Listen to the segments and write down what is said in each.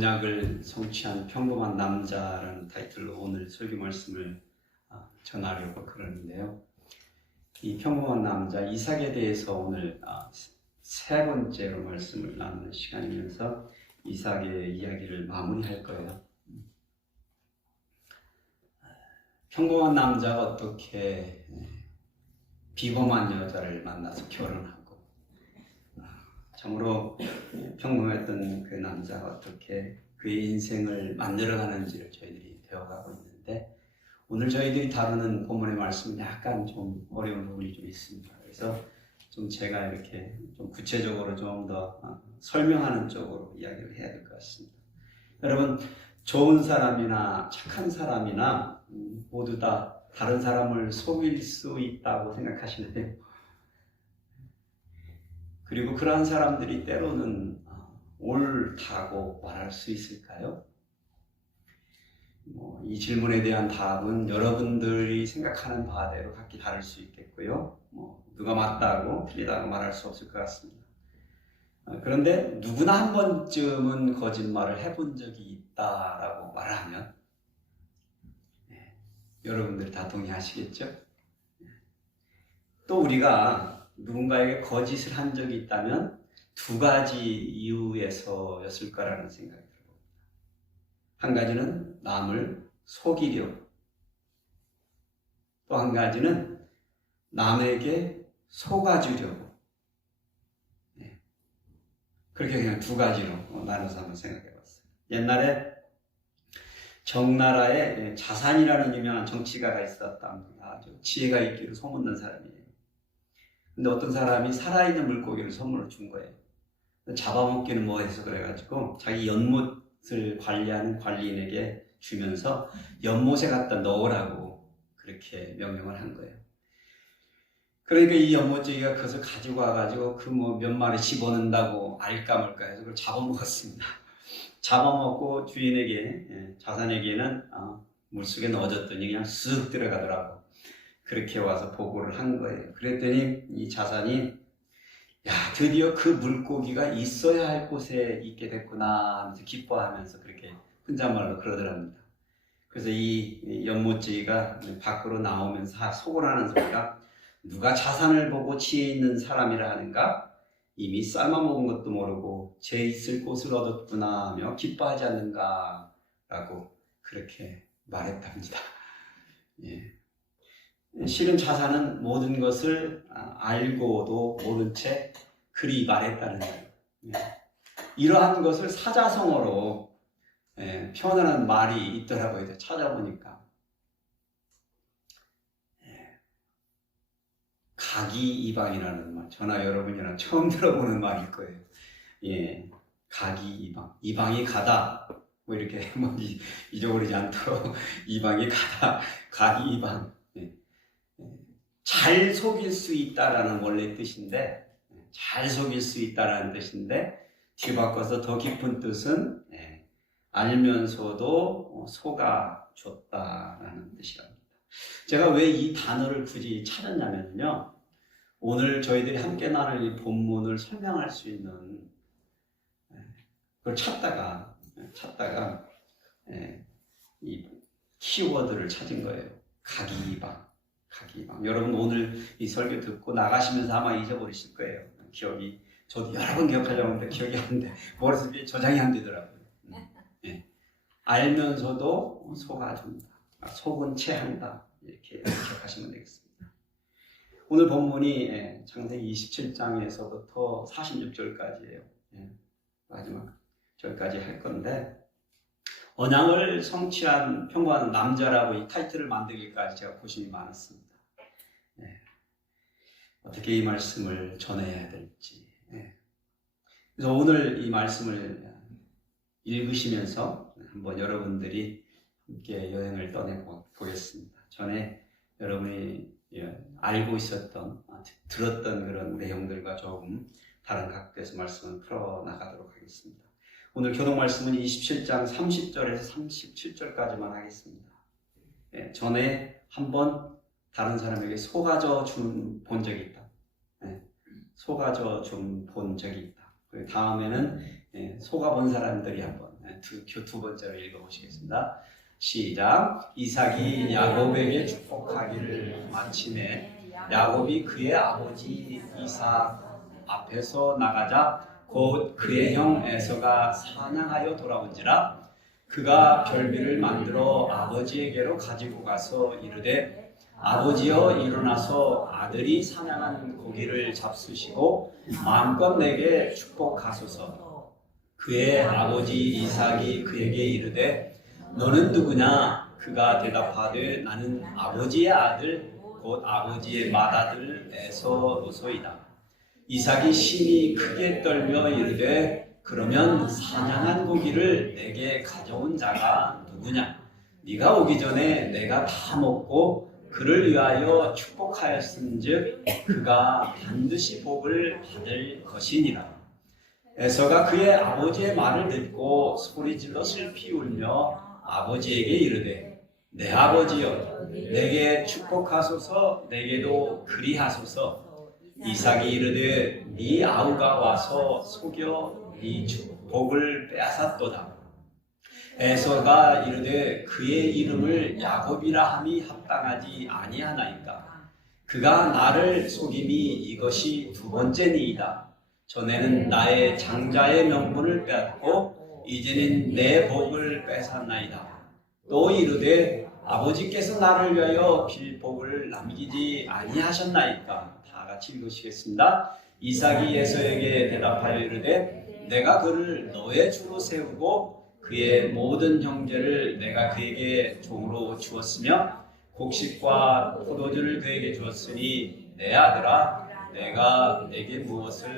언약을 성취한 평범한 남자라는 타이틀로 오늘 설교 말씀을 전하려고 그러는데요. 이 평범한 남자 이삭에 대해서 오늘 세 번째로 말씀을 나누는 시간이면서 이삭의 이야기를 마무리할 거예요. 평범한 남자가 어떻게 비범한 여자를 만나서 결혼하고 참으로 평범했던 그 남자가 어떻게 그의 인생을 만들어가는지를 저희들이 배워가고 있는데, 오늘 저희들이 다루는 본문의 말씀은 약간 좀 어려운 부분이 좀 있습니다. 그래서 좀 제가 이렇게 좀 구체적으로 좀 더 설명하는 쪽으로 이야기를 해야 될 것 같습니다. 여러분, 좋은 사람이나 착한 사람이나 모두 다 다른 사람을 속일 수 있다고 생각하시는데요. 그리고 그러한 사람들이 때로는 옳다고 말할 수 있을까요? 이 질문에 대한 답은 여러분들이 생각하는 바대로 각기 다를 수 있겠고요. 누가 맞다고 틀리다고 말할 수 없을 것 같습니다. 그런데 누구나 한 번쯤은 거짓말을 해본 적이 있다라고 말하면 여러분들이 다 동의하시겠죠? 또 우리가 누군가에게 거짓을 한 적이 있다면 두 가지 이유에서였을 거라는 생각이 들어요. 한 가지는 남을 속이려고, 또 한 가지는 남에게 속아주려고. 그렇게 그냥 두 가지로 나눠서 한번 생각해 봤어요. 옛날에 정나라에 자산이라는 유명한 정치가가 있었답니다. 아주 지혜가 있기로 소문난 사람이에요. 근데 어떤 사람이 살아있는 물고기를 선물로 준 거예요. 잡아먹기는 뭐해서 그래가지고 자기 연못을 관리하는 관리인에게 주면서 연못에 갖다 넣으라고 그렇게 명령을 한 거예요. 그러니까 이 연못쟁이가 그것을 가지고 와가지고 그 몇 마리 집어넣는다고 알까 말까 해서 그걸 잡아먹었습니다. 잡아먹고 주인에게, 자산에게는 물속에 넣어줬더니 그냥 쓱 들어가더라고. 그렇게 와서 보고를 한 거예요. 그랬더니 이 자산이 드디어 그 물고기가 있어야 할 곳에 있게 됐구나 하면서 기뻐하면서 그렇게 혼잣말로 그러더랍니다. 그래서 이 연못쟁이가 밖으로 나오면서 속을 하는 소리가, 누가 자산을 보고 지혜 있는 사람이라 하는가? 이미 삶아먹은 것도 모르고 제 있을 곳을 얻었구나 하며 기뻐하지 않는가? 라고 그렇게 말했답니다. 예. 실은 자산은 모든 것을 알고도 모른 채 그리 말했다는 거예요. 이러한 것을 사자성어로 표현하는 말이 있더라고요. 찾아보니까 가기이방이라는 말, 저나 여러분이랑 처음 들어보는 말일 거예요. 가기이방, 이방이 가다, 뭐 이렇게 잊어버리지 않도록 이방이 가다, 가기이방. 잘 속일 수 있다라는 원래 뜻인데, 잘 속일 수 있다라는 뜻인데, 뒤바꿔서 더 깊은 뜻은 알면서도 속아줬다라는 뜻이랍니다. 제가 왜 이 단어를 굳이 찾았냐면요, 오늘 저희들이 함께 나눌 이 본문을 설명할 수 있는 그걸 찾다가 이 키워드를 찾은 거예요. 가기이방. 여러분 오늘 이 설교 듣고 나가시면서 아마 잊어버리실 거예요. 기억이, 저도 여러 번 기억하려고 하는데 기억이 안 돼. 머릿속에 저장이 안 되더라고요. 알면서도 속아준다. 속은 채 한다. 이렇게 기억하시면 되겠습니다. 오늘 본문이 창세기 27장에서부터 46절까지예요. 마지막 절까지 할 건데, 언약을 성취한 평범한 남자라고 이 타이틀을 만들기까지 제가 고심이 많았습니다. 어떻게 이 말씀을 전해야 될지. 그래서 오늘 이 말씀을 읽으시면서 한번 여러분들이 함께 여행을 떠내보겠습니다. 전에 여러분이 알고 있었던, 들었던 그런 내용들과 조금 다른 각도에서 말씀을 풀어나가도록 하겠습니다. 오늘 교독 말씀은 27장 30절에서 37절까지만 하겠습니다. 전에 한번 다른 사람에게 속아줘 본 적이 있다. 속아줘 본 적이 있다. 그리고 다음에는 속아본 사람들이 한번 두 번째로 읽어보시겠습니다. 시작. 이삭이 야곱에게 축복하기를 마침에 야곱이 그의 아버지 이삭 앞에서 나가자 곧 그의 형 에서가 사냥하여 돌아온지라 그가 별비를 만들어 아버지에게로 가지고 가서 이르되 아버지여 일어나서 아들이 사냥한 고기를 잡수시고 마음껏 내게 축복하소서. 그의 아버지 이삭이 그에게 이르되 너는 누구냐? 그가 대답하되 나는 아버지의 아들 곧 아버지의 맏아들 에서로소이다. 이삭이 심히 크게 떨며 이르되 그러면 사냥한 고기를 내게 가져온 자가 누구냐? 네가 오기 전에 내가 다 먹고 그를 위하여 축복하였은즉 그가 반드시 복을 받을 것이니라. 에서가 그의 아버지의 말을 듣고 소리질러 슬피 울며 아버지에게 이르되 내 아버지여 내게 축복하소서 내게도 그리하소서. 이삭이 이르되 네 아우가 와서 속여 네 축복을 빼앗았도다. 에서가 이르되 그의 이름을 야곱이라 함이 합당하지 아니하나이까. 그가 나를 속임이 이것이 두 번째니이다. 전에는 나의 장자의 명분을 빼앗고 이제는 내 복을 뺏었나이다. 또 이르되 아버지께서 나를 위하여 빌 복을 남기지 아니하셨나이까. 다 같이 읽으시겠습니다. 이삭이 에서에게 대답하여 이르되 내가 그를 너의 주로 세우고 그의 모든 형제를 내가 그에게 종으로 주었으며 곡식과 포도주를 그에게 주었으니 내 아들아 내가 내게 무엇을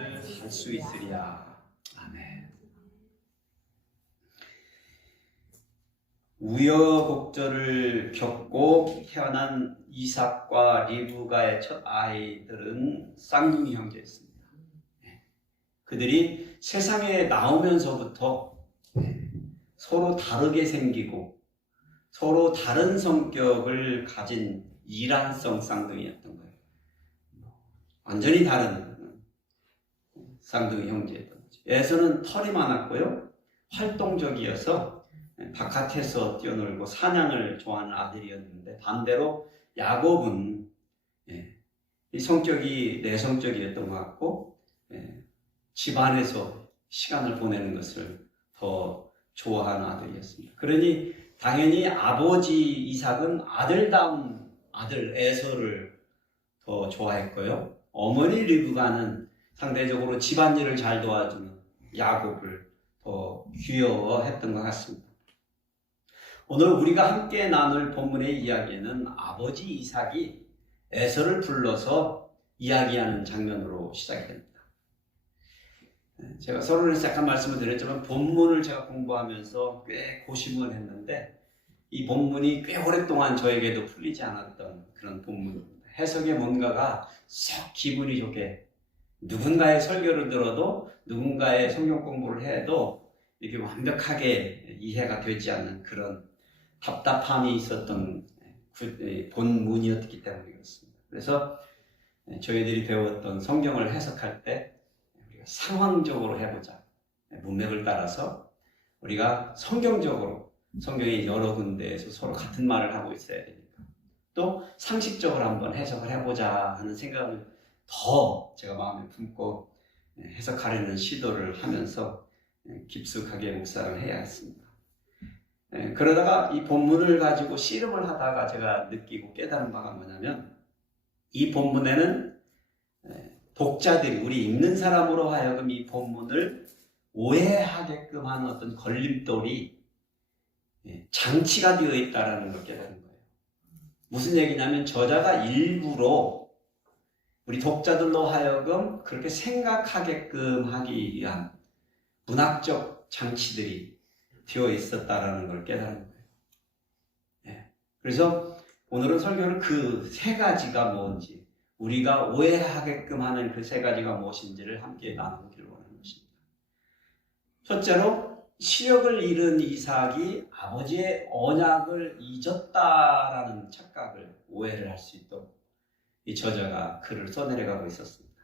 할 수 있으리야. 아멘. 우여곡절을 겪고 태어난 이삭과 리브가의 첫 아이들은 쌍둥이 형제였습니다. 그들이 세상에 나오면서부터 서로 다르게 생기고 서로 다른 성격을 가진 이란성 쌍둥이였던 거예요. 완전히 다른 쌍둥이 형제였던 거죠. 에서는 털이 많았고요. 활동적이어서 바깥에서 뛰어놀고 사냥을 좋아하는 아들이었는데 반대로 야곱은 이 성격이 내성적이었던 것 같고 집안에서 시간을 보내는 것을 더 좋아하는 아들이었습니다. 그러니 당연히 아버지 이삭은 아들다운 아들 에서를 더 좋아했고요. 어머니 리브가는 상대적으로 집안일을 잘 도와주는 야곱을 더 귀여워했던 것 같습니다. 오늘 우리가 함께 나눌 본문의 이야기는 아버지 이삭이 에서를 불러서 이야기하는 장면으로 시작이 됩니다. 제가 서론에서 잠깐 말씀을 드렸지만 본문을 제가 공부하면서 꽤 고심을 했는데 이 본문이 꽤 오랫동안 저에게도 풀리지 않았던 그런 본문입니다. 해석에 뭔가가 썩 기분이 좋게 누군가의 설교를 들어도 누군가의 성경 공부를 해도 이게 완벽하게 이해가 되지 않는 그런 답답함이 있었던 본문이었기 때문에 그렇습니다. 그래서 저희들이 배웠던 성경을 해석할 때 상황적으로 해보자. 문맥을 따라서 우리가 성경적으로 성경이 여러 군데에서 서로 같은 말을 하고 있어야 되니까 또 상식적으로 한번 해석을 해보자 하는 생각을 더 제가 마음에 품고 해석하려는 시도를 하면서 깊숙하게 묵상을 해야 했습니다. 그러다가 이 본문을 가지고 씨름을 하다가 제가 느끼고 깨달은 바가 뭐냐면 이 본문에는 독자들이 우리 읽는 사람으로 하여금 이 본문을 오해하게끔 하는 어떤 걸림돌이 장치가 되어 있다는 걸 깨달은 거예요. 무슨 얘기냐면 저자가 일부러 우리 독자들로 하여금 그렇게 생각하게끔 하기 위한 문학적 장치들이 되어 있었다는 걸 깨달은 거예요. 그래서 오늘은 설교를 그 세 가지가 뭔지 우리가 오해하게끔 하는 그 세 가지가 무엇인지를 함께 나누기를 원하는 것입니다. 첫째로 시력을 잃은 이삭이 아버지의 언약을 잊었다라는 착각을 오해를 할 수 있도록 이 저자가 글을 써내려가고 있었습니다.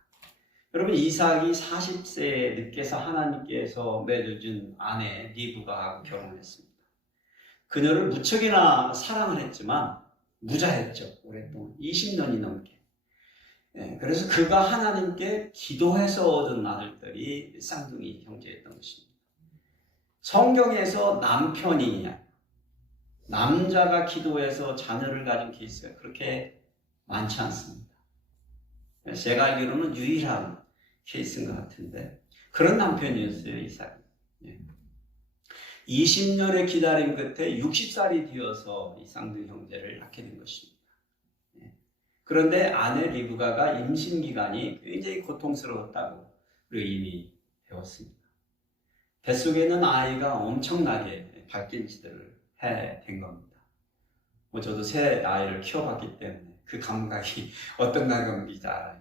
여러분, 이삭이 40세에 늦게서 하나님께서 맺어준 아내 리브가하고 결혼했습니다. 그녀를 무척이나 사랑을 했지만 무자했죠. 오랫동안 20년이 넘게. 그래서 그가 하나님께 기도해서 얻은 아들들이 쌍둥이 형제였던 것입니다. 성경에서 남편이 남자가 기도해서 자녀를 가진 케이스가 그렇게 많지 않습니다. 제가 알기로는 유일한 케이스인 것 같은데 그런 남편이었어요, 이삭이. 20년의 기다림 끝에 60살이 되어서 이 쌍둥이 형제를 낳게 된 것입니다. 그런데 아내 리브가가 임신 기간이 굉장히 고통스러웠다고 우리가 이미 배웠습니다. 뱃속에 있는 아이가 엄청나게 발길질을 해댄 겁니다. 저도 새 아이를 키워봤기 때문에 그 감각이 어떤 감각인지 알아요.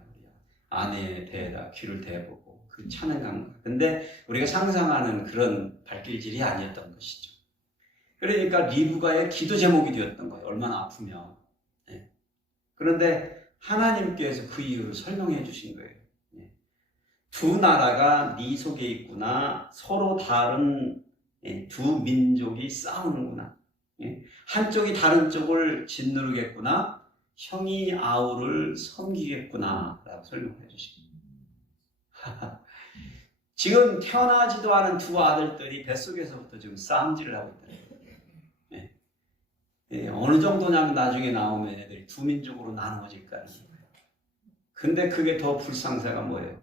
아내의 배에다 귀를 대보고 그 차는 감각. 근데 우리가 상상하는 그런 발길질이 아니었던 것이죠. 그러니까 리브가의 기도 제목이 되었던 거예요. 얼마나 아프면. 그런데 하나님께서 그 이유를 설명해 주신 거예요. 두 나라가 네 속에 있구나. 서로 다른 두 민족이 싸우는구나. 한쪽이 다른 쪽을 짓누르겠구나. 형이 아우를 섬기겠구나 라고 설명해 주십니다. 지금 태어나지도 않은 두 아들들이 뱃속에서부터 지금 싸움질을 하고 있다. 어느 정도냐면 나중에 나오면 애들이 두 민족으로 나누어질 거예요. 근데 그게 더 불상사가 뭐예요?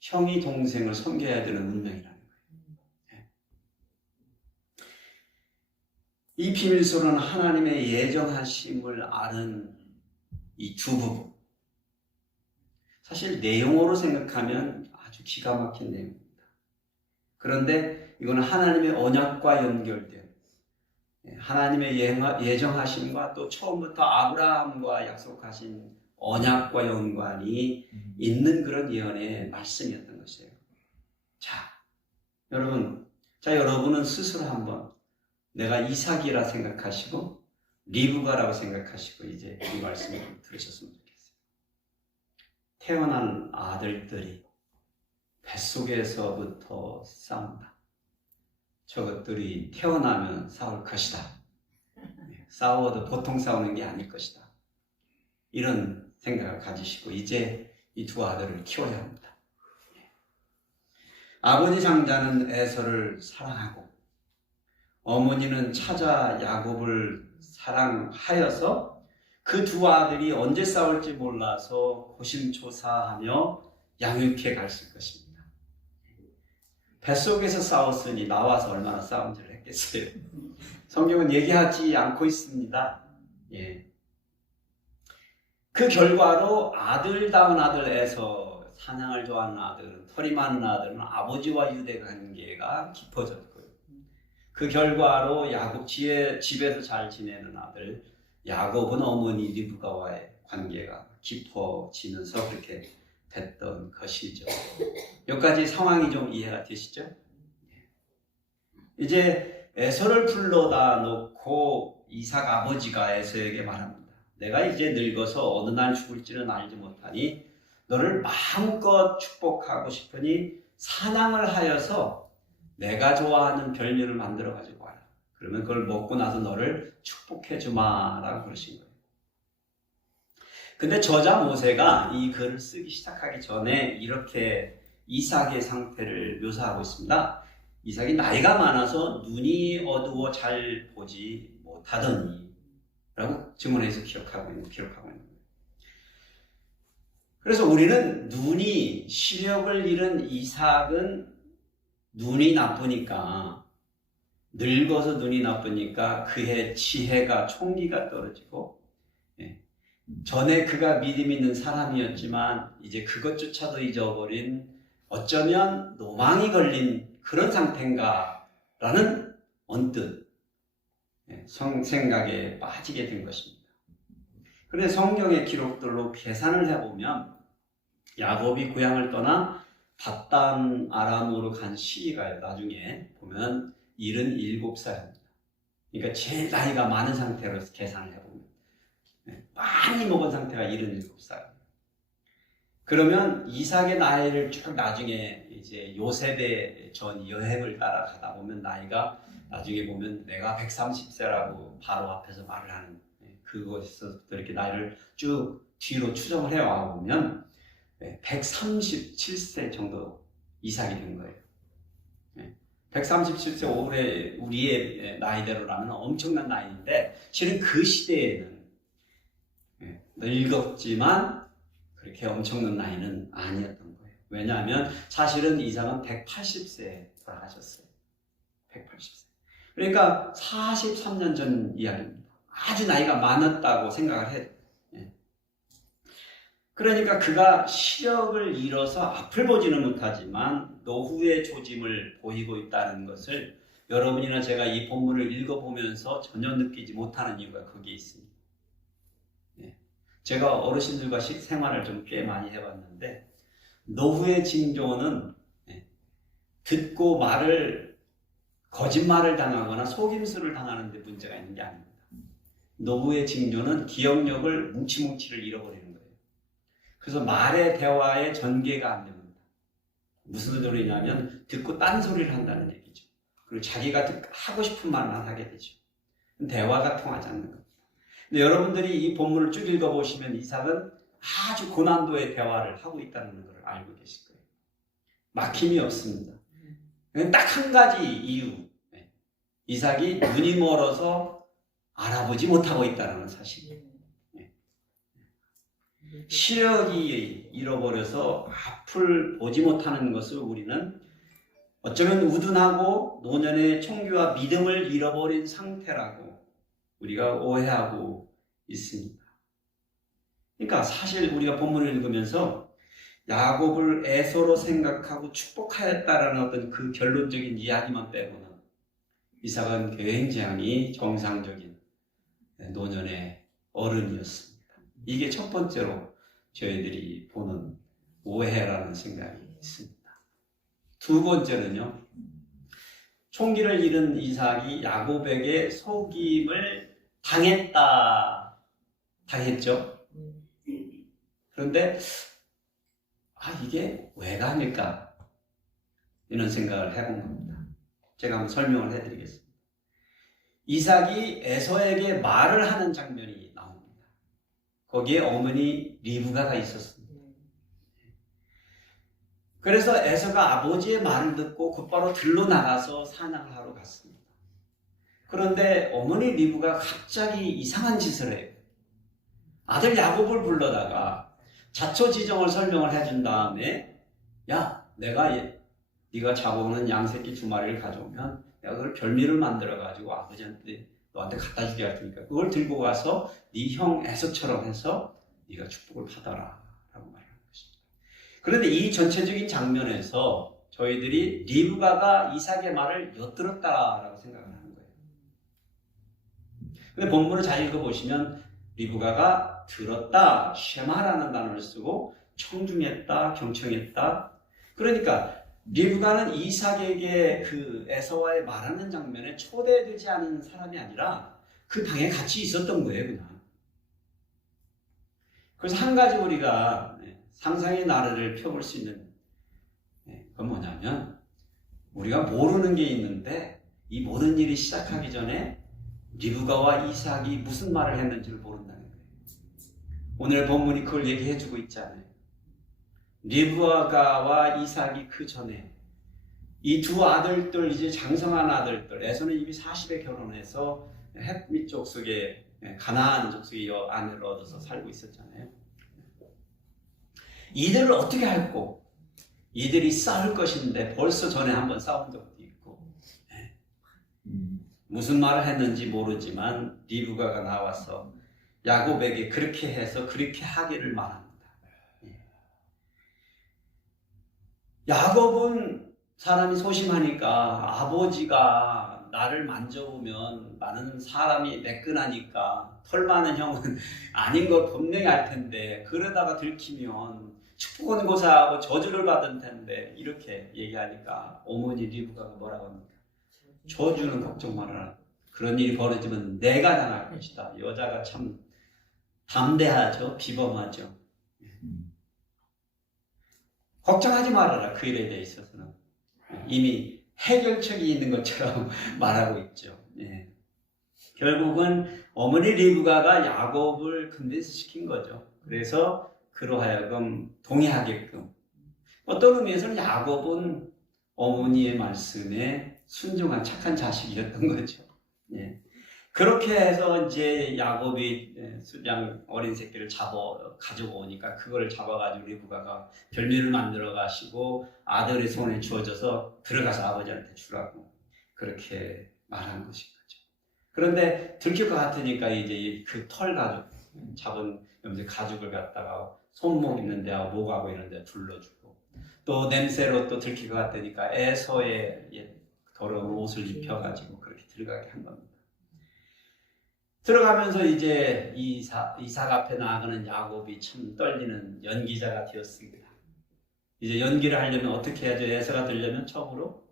형이 동생을 섬겨야 되는 운명이라는 거예요. 이 비밀소는 하나님의 예정하심을 아는 이 두 부부. 사실 내용으로 생각하면 아주 기가 막힌 내용입니다. 그런데 이거는 하나님의 언약과 연결된 하나님의 예정하심과 또 처음부터 아브라함과 약속하신 언약과 연관이 있는 그런 예언의 말씀이었던 것이에요. 여러분은 스스로 한번 내가 이삭이라 생각하시고 리브가라고 생각하시고 이제 이 말씀을 들으셨으면 좋겠어요. 태어난 아들들이 뱃속에서부터 싸운다. 저것들이 태어나면 싸울 것이다. 싸워도 보통 싸우는 게 아닐 것이다. 이런 생각을 가지시고 이제 이 두 아들을 키워야 합니다. 아버지 장자는 에서를 사랑하고 어머니는 찾아 야곱을 사랑하여서 그 두 아들이 언제 싸울지 몰라서 고심초사하며 양육해 갔을 것입니다. 뱃속에서 싸웠으니 나와서 얼마나 싸움질을 했겠어요. 성경은 얘기하지 않고 있습니다. 그 결과로 아들다운 아들에서 사냥을 좋아하는 아들은 털이 많은 아들은 아버지와 유대 관계가 깊어졌고요. 그 결과로 야곱 집에서 잘 지내는 아들 야곱은 어머니 리브가와의 관계가 깊어지면서 그렇게 됐던 것이죠. 여기까지 상황이 좀 이해가 되시죠? 이제 에서를 불러다 놓고 이삭 아버지가 에서에게 말합니다. 내가 이제 늙어서 어느 날 죽을지는 알지 못하니 너를 마음껏 축복하고 싶으니 사냥을 하여서 내가 좋아하는 별미를 만들어 가지고 와라. 그러면 그걸 먹고 나서 너를 축복해 주마라고 그러신 거예요. 근데 저자 모세가 이 글을 쓰기 시작하기 전에 이렇게 이삭의 상태를 묘사하고 있습니다. 이삭이 나이가 많아서 눈이 어두워 잘 보지 못하더니 라고 증언해서 기록하고 있는 거예요. 그래서 우리는 눈이 시력을 잃은 이삭은 눈이 나쁘니까 늙어서 눈이 나쁘니까 그의 지혜가 총기가 떨어지고 전에 그가 믿음 있는 사람이었지만 이제 그것조차도 잊어버린 어쩌면 노망이 걸린 그런 상태인가 라는 언뜻 생각에 빠지게 된 것입니다. 그런데 성경의 기록들로 계산을 해보면 야곱이 고향을 떠나 닷단 아람으로 간 시기가 나중에 보면 77살입니다. 그러니까 제일 나이가 많은 상태로 계산을 해보면 많이 먹은 상태가 77살. 그러면 이삭의 나이를 쭉 나중에 이제 요셉의 전 여행을 따라가다 보면 나이가 나중에 보면 내가 130세라고 바로 앞에서 말을 하는 그것에서부터 이렇게 나이를 쭉 뒤로 추정을 해와 보면 137세 정도 이삭이 된 거예요. 137세 올해 우리의 나이대로라면 엄청난 나이인데 실은 그 시대에는 늙었지만 그렇게 엄청난 나이는 아니었던 거예요. 왜냐하면 사실은 이삭은 180세에 돌아가셨어요. 180세. 그러니까 43년 전 이야기입니다. 아주 나이가 많았다고 생각을 해요. 그러니까 그가 시력을 잃어서 앞을 보지는 못하지만 노후의 조짐을 보이고 있다는 것을 여러분이나 제가 이 본문을 읽어보면서 전혀 느끼지 못하는 이유가 거기에 있습니다. 제가 어르신들과 생활을 좀 꽤 많이 해봤는데 노후의 징조는 듣고 거짓말을 당하거나 속임수를 당하는 데 문제가 있는 게 아닙니다. 노후의 징조는 기억력을 뭉치뭉치를 잃어버리는 거예요. 그래서 말의 대화의 전개가 안 됩니다. 무슨 소리냐면 듣고 딴 소리를 한다는 얘기죠. 그리고 자기가 하고 싶은 말만 하게 되죠. 대화가 통하지 않는 겁니다. 근데 여러분들이 이 본문을 쭉 읽어보시면 이삭은 아주 고난도의 대화를 하고 있다는 걸 알고 계실 거예요. 막힘이 없습니다. 딱 한 가지 이유. 이삭이 눈이 멀어서 알아보지 못하고 있다는 사실이에요. 시력이 잃어버려서 앞을 보지 못하는 것을 우리는 어쩌면 우둔하고 노년의 총기와 믿음을 잃어버린 상태라고 우리가 오해하고 있습니다. 그러니까 사실 우리가 본문을 읽으면서 야곱을 에서로 생각하고 축복하였다라는 어떤 그 결론적인 이야기만 빼고는 이삭은 굉장히 정상적인 노년의 어른이었습니다. 이게 첫 번째로 저희들이 보는 오해라는 생각이 있습니다. 두 번째는요, 총기를 잃은 이삭이 야곱에게 속임을 당했죠. 그런데 이게 왜가 아닐까 이런 생각을 해본 겁니다. 제가 한번 설명을 해드리겠습니다. 이삭이 에서에게 말을 하는 장면이 나옵니다. 거기에 어머니 리브가가 있었습니다. 그래서 에서가 아버지의 말을 듣고 곧바로 들로 나가서 사냥을 하러 갔습니다. 그런데 어머니 리브가 갑자기 이상한 짓을 해요. 아들 야곱을 불러다가 자초지정을 설명을 해준 다음에 야, 네가 잡아오는 양새끼 2마리를 가져오면 내가 그걸 별미를 만들어가지고 아버지한테 너한테 갖다 주게 할 테니까 그걸 들고 가서 네 형 에서처럼 해서 네가 축복을 받아라 라고 말하는 것입니다. 그런데 이 전체적인 장면에서 저희들이 리브가가 이삭의 말을 엿들었다라고 생각을 하는 거예요. 근데 본문을 잘 읽어보시면 리브가가 들었다, 쉐마라는 단어를 쓰고 청중했다, 경청했다. 그러니까 리브가는 이삭에게 그 에서와의 말하는 장면에 초대되지 않은 사람이 아니라 그 방에 같이 있었던 거예요, 그냥. 그래서 한 가지 우리가 상상의 나래를 펴볼 수 있는 건 뭐냐면 우리가 모르는 게 있는데 이 모든 일이 시작하기 전에 리브가와 이삭이 무슨 말을 했는지를 모른다는 거예요. 오늘 본문이 그걸 얘기해주고 있잖아요. 리브가와 이삭이 그 전에 이 두 아들들, 이제 장성한 아들들, 에서는 이미 40에 결혼해서 헷 족속에 가나안 족속의 아내를 얻어서 살고 있었잖아요. 이들을 어떻게 할꼬? 이들이 싸울 것인데 벌써 전에 한번 싸운 적도 있고 무슨 말을 했는지 모르지만 리브가가 나와서 야곱에게 그렇게 해서 그렇게 하기를 말합니다. 야곱은 사람이 소심하니까 아버지가 나를 만져보면 나는 사람이 매끈하니까 털 많은 형은 아닌 걸 분명히 알 텐데 그러다가 들키면 축복은 고사하고 저주를 받을 텐데 이렇게 얘기하니까 어머니 리브가가 뭐라고 합니까? 저주는 걱정 말아라. 그런 일이 벌어지면 내가 당할 것이다. 여자가 참 담대하죠. 비범하죠. 걱정하지 말아라. 그 일에 대해 있어서는. 이미 해결책이 있는 것처럼 말하고 있죠. 예. 결국은 어머니 리브가가 야곱을 컨벤스 시킨 거죠. 그래서 그로 하여금 동의하게끔. 어떤 의미에서는 야곱은 어머니의 말씀에 순종한 착한 자식이었던 거죠. 예. 그렇게 해서 이제 야곱이 순양 어린 새끼를 가지고 오니까 그걸 잡아가지고 리브가가 별미를 만들어 가시고 아들의 손에 주어져서 들어가서 아버지한테 주라고 그렇게 말한 것인 거죠. 그런데 들킬 것 같으니까 이제 그 털 가죽 잡은 가죽을 갖다가 손목 있는 데하고 목하고 이런 데 둘러주고 또 냄새로 또 들킬 것 같으니까 에서의 더러운 옷을 입혀가지고 그렇게 들어가게 한 겁니다. 들어가면서 이제 이삭 앞에 나아가는 야곱이 참 떨리는 연기자가 되었습니다. 이제 연기를 하려면 어떻게 해야죠? 에서가 들려면 처음으로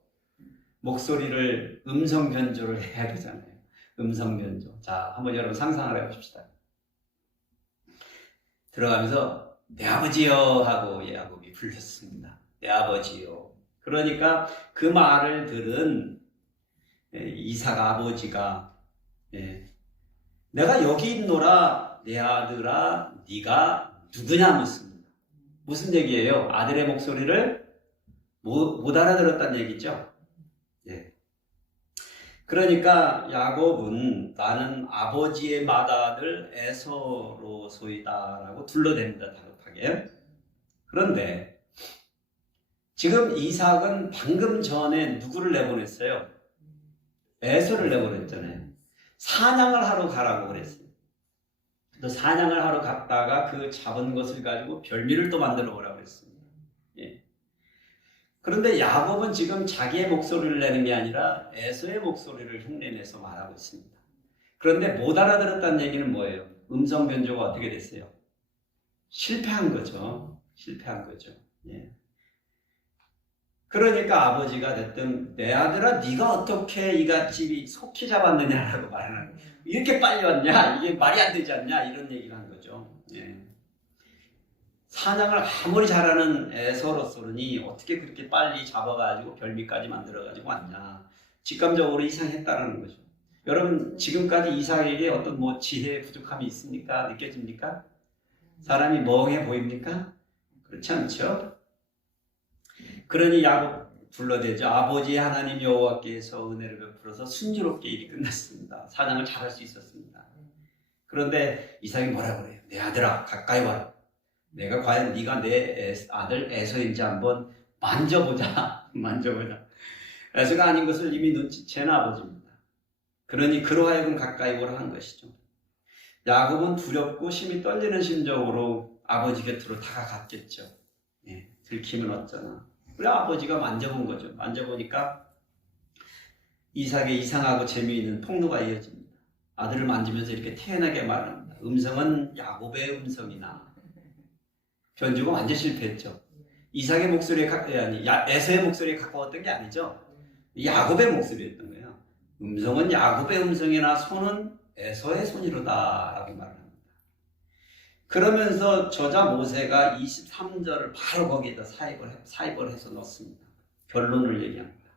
목소리를 음성 변조를 해야 되잖아요. 음성 변조. 자, 한번 여러분 상상을 해봅시다. 들어가면서 내 아버지요 하고 야곱이 불렀습니다. 내 아버지요. 그러니까 그 말을 들은 이삭 아버지가 내가 여기 있노라 내 아들아 네가 누구냐 묻습니다. 무슨 얘기예요? 아들의 목소리를 못 알아들었다는 얘기죠. 예. 그러니까 야곱은 나는 아버지의 맏아들 에서로소이다라고 둘러댑니다. 다급하게. 그런데 지금 이삭은 방금 전에 누구를 내보냈어요? 에서를 내보냈잖아요. 사냥을 하러 가라고 그랬어요. 또 사냥을 하러 갔다가 그 잡은 것을 가지고 별미를 또 만들어 보라고 그랬습니다. 예. 그런데 야곱은 지금 자기의 목소리를 내는 게 아니라 에서의 목소리를 흉내내서 말하고 있습니다. 그런데 못 알아들었다는 얘기는 뭐예요? 음성 변조가 어떻게 됐어요? 실패한 거죠. 실패한 거죠. 예. 그러니까 아버지가 됐든 내 아들아 네가 어떻게 이같이 속히 잡았느냐라고 말하는 거예요. 이렇게 빨리 왔냐? 이게 말이 안 되지 않냐? 이런 얘기를 한 거죠. 예. 사냥을 아무리 잘하는 에서로서는 어떻게 그렇게 빨리 잡아가지고 별미까지 만들어가지고 왔냐? 직감적으로 이상했다라는 거죠. 여러분 지금까지 이삭에게 어떤 지혜 부족함이 있습니까? 느껴집니까? 사람이 멍해 보입니까? 그렇지 않죠? 그러니 야곱 불러대죠. 아버지 하나님 여호와께서 은혜를 베풀어서 순조롭게 일이 끝났습니다. 사냥을 잘할 수 있었습니다. 그런데 이삭이 뭐라고 그래요? 내 아들아 가까이 와라. 내가 과연 네가 내 아들 에서인지 한번 만져보자. 만져보자. 에서가 아닌 것을 이미 눈치챈 아버지입니다. 그러니 그로 하여금 가까이 오라 한 것이죠. 야곱은 두렵고 심히 떨리는 심정으로 아버지 곁으로 다가갔겠죠. 예, 들키면 어쩌나. 그래 아버지가 만져본 거죠. 만져보니까 이삭의 이상하고 재미있는 폭로가 이어집니다. 아들을 만지면서 이렇게 태연하게 말합니다. 음성은 야곱의 음성이나. 변주가 완전 실패했죠. 이삭의 목소리에 에서의 목소리에 가까웠던 게 아니죠. 야곱의 목소리였던 거예요. 음성은 야곱의 음성이나 손은 에서의 손이로다 라고 말합니다. 그러면서 저자 모세가 23절을 바로 거기에다 사입을 해서 넣습니다. 결론을 얘기합니다.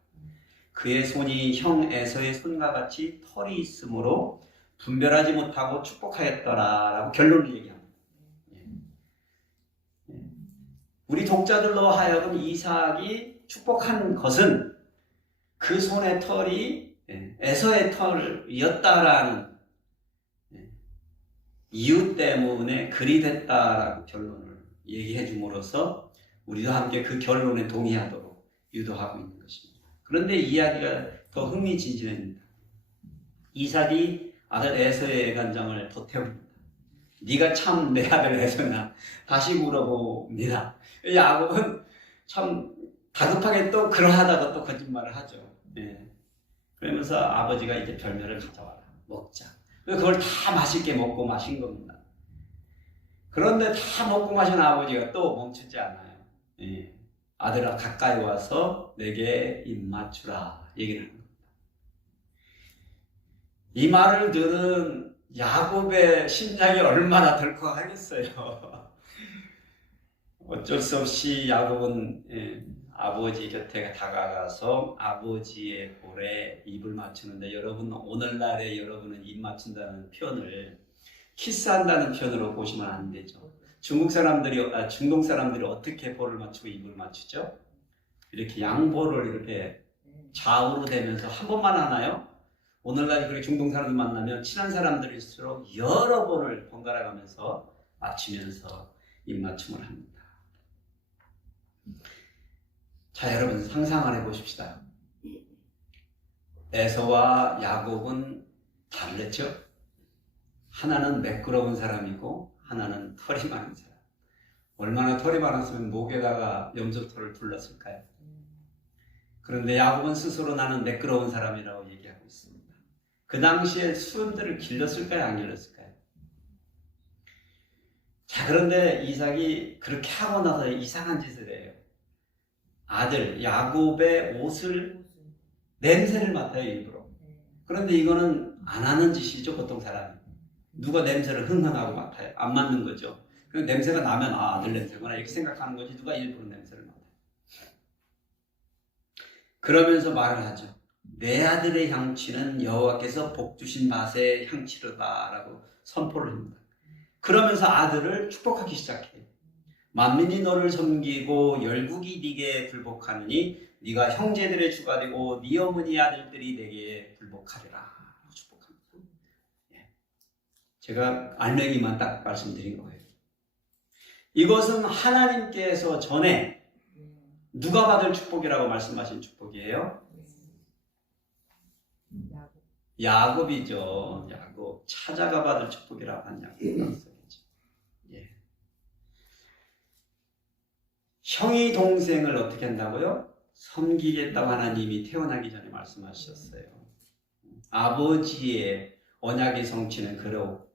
그의 손이 형 에서의 손과 같이 털이 있으므로 분별하지 못하고 축복하였더라 라고 결론을 얘기합니다. 우리 독자들로 하여금 이삭이 축복한 것은 그 손의 털이 에서의 털이었다라는 이유 때문에 그리 됐다라고 결론을 얘기해 줌으로써 우리도 함께 그 결론에 동의하도록 유도하고 있는 것입니다. 그런데 이야기가 더 흥미진진합니다. 이삭이 아들 에서의 간장을 보태옵니다. 네가 참 내 아들 에서냐? 다시 물어봅니다. 야곱은 참 다급하게 또 그러하다가 또 거짓말을 하죠. 네. 그러면서 아버지가 이제 별미를 가져와라. 먹자. 그걸 다 맛있게 먹고 마신 겁니다. 그런데 다 먹고 마신 아버지가 또 멈추지 않아요. 예. 아들아 가까이 와서 내게 입 맞추라 얘기를 합니다. 이 말을 들은 야곱의 심장이 얼마나 덜컥하겠어요. 어쩔 수 없이 야곱은 아버지 곁에 다가가서 아버지의 볼에 입을 맞추는데, 여러분 오늘날에 여러분은 입 맞춘다는 표현을 키스한다는 표현으로 보시면 안 되죠. 중동 사람들이 어떻게 볼을 맞추고 입을 맞추죠? 이렇게 양볼을 이렇게 좌우로 대면서 한 번만 하나요? 오늘날 그렇게 중동 사람들 만나면 친한 사람들일수록 여러 번을 번갈아 가면서 맞추면서 입맞춤을 합니다. 자, 여러분 상상을 해보십시다. 에서와 야곱은 다르죠? 하나는 매끄러운 사람이고 하나는 털이 많은 사람. 얼마나 털이 많았으면 목에다가 염소털을 둘렀을까요? 그런데 야곱은 스스로 나는 매끄러운 사람이라고 얘기하고 있습니다. 그 당시에 수염들을 길렀을까요? 안 길렀을까요? 자, 그런데 이삭이 그렇게 하고 나서 이상한 짓을 해요. 아들 야곱의 옷을 냄새를 맡아요, 일부러. 그런데 이거는 안 하는 짓이죠, 보통 사람이. 누가 냄새를 흥흥하고 맡아요? 안 맡는 거죠. 그럼 냄새가 나면 아들 냄새구나 이렇게 생각하는 거지, 누가 일부러 냄새를 맡아요. 그러면서 말을 하죠. 내 아들의 향취는 여호와께서 복 주신 밭의 향취로다라고 선포를 합니다. 그러면서 아들을 축복하기 시작해요. 만민이 너를 섬기고 열국이 네게 굴복하느니 네가 형제들의 주가 되고 네 어머니 아들들이 네게 굴복하리라 축복합니다. 제가 알맹이만 딱 말씀드린 거예요. 이것은 하나님께서 전에 누가 받을 축복이라고 말씀하신 축복이에요? 야곱이죠. 야곱 찾아가 받을 축복이라고 한 야곱이었어요. 형이 동생을 어떻게 한다고요? 섬기겠다고 하나님이 태어나기 전에 말씀하셨어요. 아버지의 언약의 성취는 그러고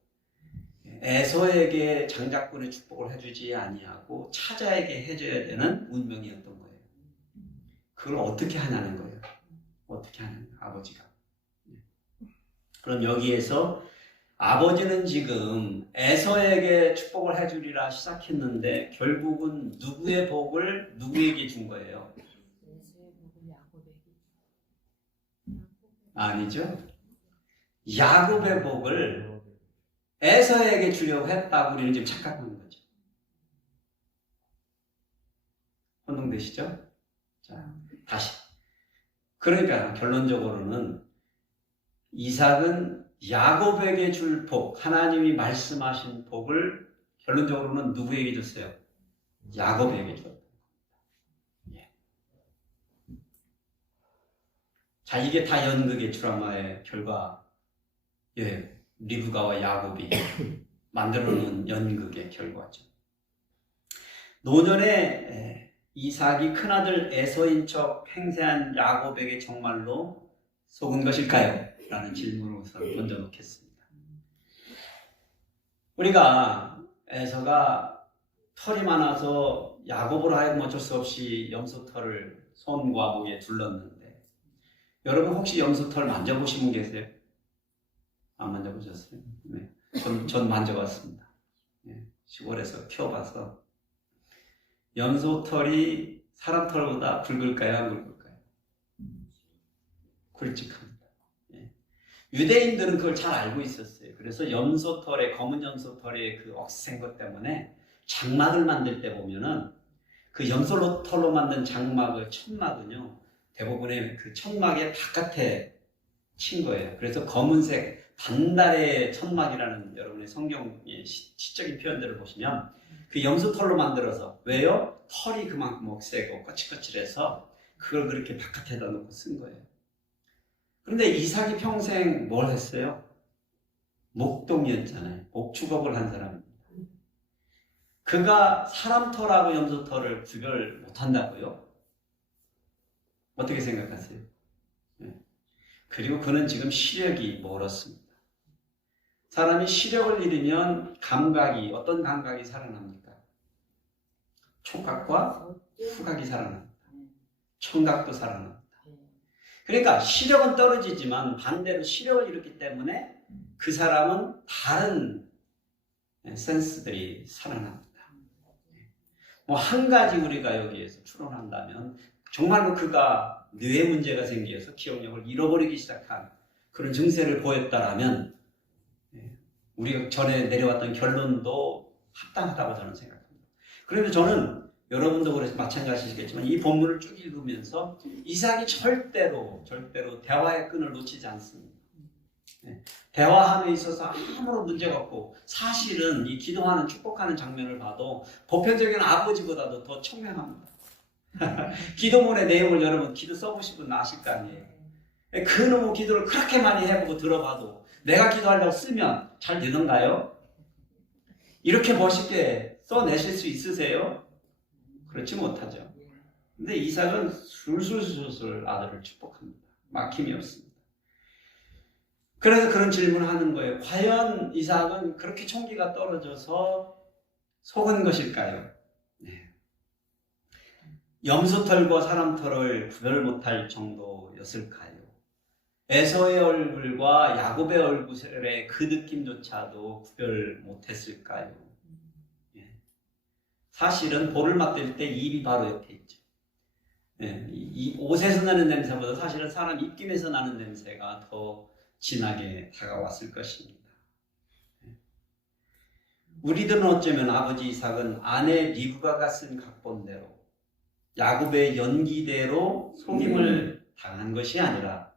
에서에게 장자권의 축복을 해주지 아니하고 차자에게 해줘야 되는 운명이었던 거예요. 그걸 어떻게 하냐는 거예요. 어떻게 하냐는 거예요, 아버지가. 그럼 여기에서 아버지는 지금 에서에게 축복을 해주리라 시작했는데 결국은 누구의 복을 누구에게 준 거예요? 아니죠. 야곱의 복을 에서에게 주려고 했다고 우리는 지금 착각하는 거죠. 혼동되시죠? 자, 다시. 그러니까 결론적으로는 이삭은 야곱에게 줄 복, 하나님이 말씀하신 복을 결론적으로는 누구에게 줬어요? 야곱에게 줬어요. 예. 자, 이게 다 연극의 드라마의 결과. 예, 리브가와 야곱이 만들어놓은 연극의 결과죠. 노년에 이삭이 큰아들 에서인 척 행세한 야곱에게 정말로 속은 것일까요? 라는 질문을 우선 던져놓겠습니다. 우리가 에서가 털이 많아서 야곱으로 하여금 어쩔 수 없이 염소털을 손과 목에 둘렀는데, 여러분 혹시 염소털 만져보신 분 계세요? 안 만져보셨어요? 네. 전 만져봤습니다. 네. 시골에서 키워봐서 염소털이 사람 털보다 굵을까요? 안 굵을까요? 굵직합니다. 유대인들은 그걸 잘 알고 있었어요. 그래서 염소털의, 검은 염소털의 그 억센 것 때문에 장막을 만들 때 보면은 그 염소털로 만든 장막의 천막은요, 대부분의 그 천막의 바깥에 친 거예요. 그래서 검은색 반달의 천막이라는 여러분의 성경의 시적인 표현들을 보시면 그 염소털로 만들어서, 왜요? 털이 그만큼 억세고 거칠거칠해서 그걸 그렇게 바깥에다 놓고 쓴 거예요. 그런데 이삭이 평생 뭘 했어요? 목동이었잖아요. 목축업을 한 사람입니다. 그가 사람 털하고 염소 털을 구별 못한다고요? 어떻게 생각하세요? 네. 그리고 그는 지금 시력이 멀었습니다. 사람이 시력을 잃으면 감각이, 어떤 감각이 살아납니까? 촉각과 후각이 살아납니다. 청각도 살아납니다. 그러니까 시력은 떨어지지만 반대로 시력을 잃었기 때문에 그 사람은 다른 센스들이 살아납니다. 뭐 한 가지 우리가 여기에서 추론한다면 정말로 그가 뇌 문제가 생겨서 기억력을 잃어버리기 시작한 그런 증세를 보였다라면 우리가 전에 내려왔던 결론도 합당하다고 저는 생각합니다. 그래서 저는 여러분도 그래서 마찬가지시겠지만 이 본문을 쭉 읽으면서 이삭이 절대로 대화의 끈을 놓치지 않습니다. 대화함에 있어서 아무런 문제가 없고 사실은 이 기도하는 축복하는 장면을 봐도 보편적인 아버지보다도 더 청명합니다. 기도문의 내용을 여러분 기도 써보신 분 아실 거 아니에요. 그놈의 기도를 그렇게 많이 해보고 들어봐도 내가 기도하려고 쓰면 잘 되던가요? 이렇게 멋있게 써내실 수 있으세요? 그렇지 못하죠. 근데 이삭은 술술술술 아들을 축복합니다. 막힘이 없습니다. 그래서 그런 질문을 하는 거예요. 과연 이삭은 그렇게 총기가 떨어져서 속은 것일까요? 네. 염소털과 사람털을 구별 못할 정도였을까요? 에서의 얼굴과 야곱의 얼굴의 그 느낌조차도 구별 못했을까요? 사실은 볼을 맞댈 때 입이 바로 옆에 있죠. 이 옷에서 나는 냄새보다 사실은 사람 입김에서 나는 냄새가 더 진하게 다가왔을 것입니다. 우리들은 어쩌면 아버지 이삭은 아내 리브가가 쓴 각본대로 야곱의 연기대로 속임을 당한 것이 아니라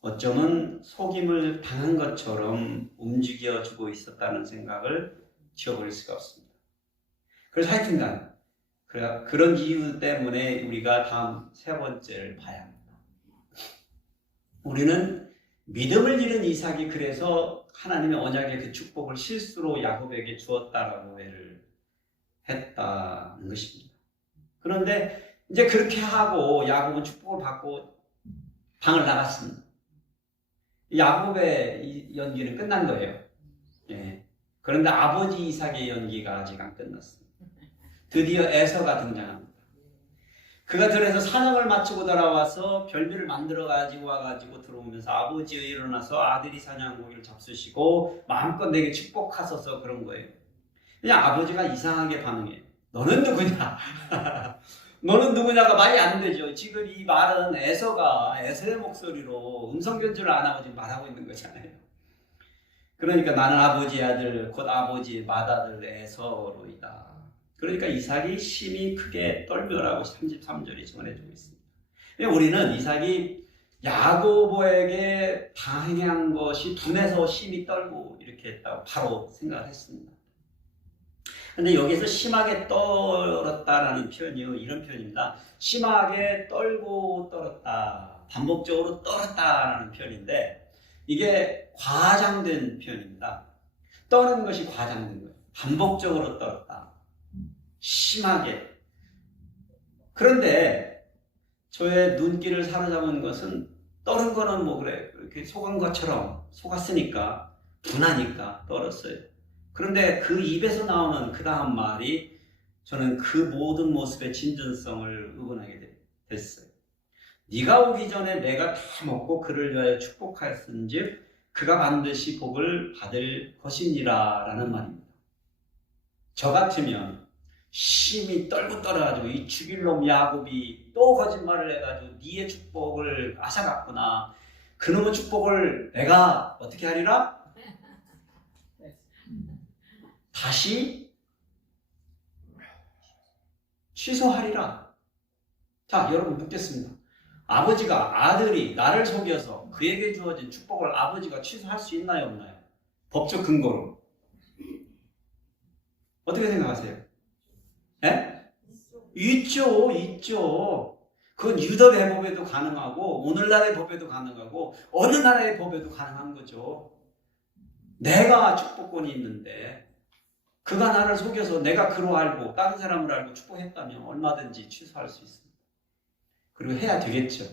어쩌면 속임을 당한 것처럼 움직여주고 있었다는 생각을 지워버릴 수가 없습니다. 그래서 하여튼간 그런 이유 때문에 우리가 다음 세 번째를 봐야 합니다. 우리는 믿음을 잃은 이삭이 그래서 하나님의 언약의 그 축복을 실수로 야곱에게 주었다라고 오해를 했다는 것입니다. 그런데 이제 그렇게 하고 야곱은 축복을 받고 방을 나갔습니다. 야곱의 이 연기는 끝난 거예요. 그런데 아버지 이삭의 연기가 아직 안 끝났습니다. 드디어 에서가 등장합니다. 그가 들에서 사냥을 마치고 돌아와서 별미를 만들어 가지고 와가지고 들어오면서 아버지가 일어나서 아들이 사냥한 고기를 잡수시고 마음껏 내게 축복하소서 그런 거예요. 그냥 아버지가 이상하게 반응해요. 너는 누구냐? 너는 누구냐가 말이 안 되죠. 지금 이 말은 에서의 목소리로 음성변조를 안 하고 지금 말하고 있는 거잖아요. 그러니까 나는 아버지의 아들 곧 아버지의 맏아들 에서로이다. 그러니까 이삭이 심히 크게 떨며라고 33절이 전해주고 있습니다. 우리는 이삭이 야고보에게 당한 것이 분해서 심히 떨고 이렇게 했다고 바로 생각을 했습니다. 근데 여기서 심하게 떨었다라는 표현이요, 이런 표현입니다. 심하게 떨고 떨었다, 반복적으로 떨었다라는 표현인데 이게 과장된 표현입니다. 떠는 것이 과장된 거예요. 반복적으로 떨었다. 심하게. 그런데 저의 눈길을 사로잡은 것은 떨은 거는 뭐 그래 이렇게 속은 것처럼 속았으니까 분하니까 떨었어요. 그런데 그 입에서 나오는 그 다음 말이 저는 그 모든 모습의 진전성을 의논하게 됐어요. 네가 오기 전에 내가 다 먹고 그를 위하여 축복하였은즉 그가 반드시 복을 받을 것이니라 라는 말입니다. 저 같으면 심히 떨고 떨어가지고 이 죽일 놈 야곱이 또 거짓말을 해가지고 네의 축복을 앗아갔구나. 그놈의 축복을 내가 어떻게 하리라? 다시 취소하리라. 자, 여러분 묻겠습니다. 아들이 나를 속여서 그에게 주어진 축복을 아버지가 취소할 수 있나요, 없나요? 법적 근거로. 어떻게 생각하세요? 있죠. 그건 유다의 법에도 가능하고 오늘날의 법에도 가능하고 어느 나라의 법에도 가능한 거죠. 내가 축복권이 있는데 그가 나를 속여서 내가 그로 알고 다른 사람을 알고 축복했다면 얼마든지 취소할 수 있습니다. 그리고 해야 되겠죠.